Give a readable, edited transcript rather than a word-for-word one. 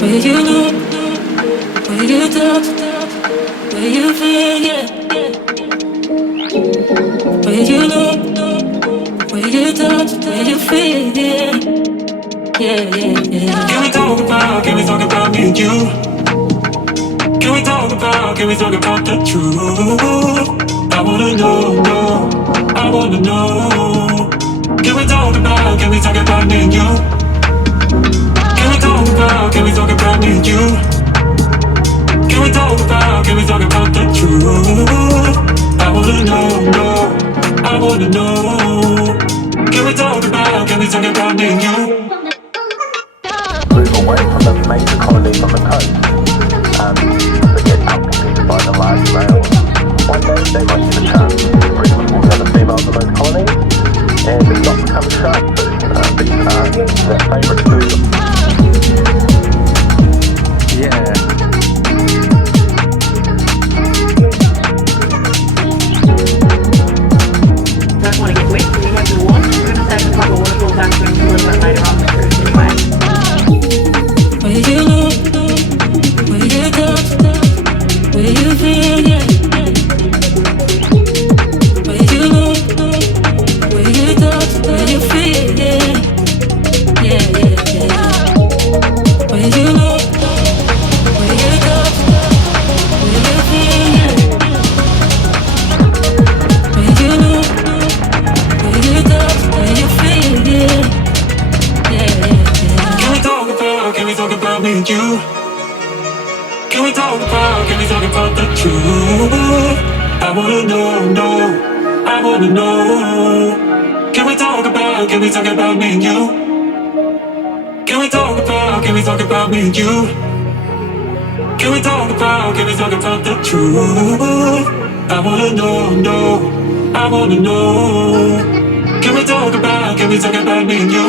Where you look, where you talk, where you feel, yeah. Where you look, where you touch, where you feel, yeah. Yeah, yeah, yeah. Can we talk about me and you? Can we talk about the truth? I wanna know, no, I wanna know. Can we talk about me and you? Can we talk about me and you? Can we talk about the truth? I wanna know, no, I wanna know. Can we talk about me and you? Move away from the major colonies on the coast that get outcompeted by the large males. One day they might get a chance to breed with all the other females in those colonies and not become shark food. These are their favourite food. Yeah. Don't want to get wet, so we go to the water. We're going to save a couple of waterfalls after and a little bit later on the cruise anyway. Where you look, where you touch, where you feel, yeah. Where you look, where you touch, where you feel, yeah. Yeah, yeah, yeah. Where you look, where you touch, where you feel, yeah. Where you look, where you touch, where you feel, yeah. Yeah, yeah, yeah. Can we talk about me and you? Can we talk about the truth? I wanna know, no, I wanna know. Can we talk about me and you? Can we talk about me and you? Can we talk about the truth? I wanna know, no, I wanna know. Can we talk about me and you?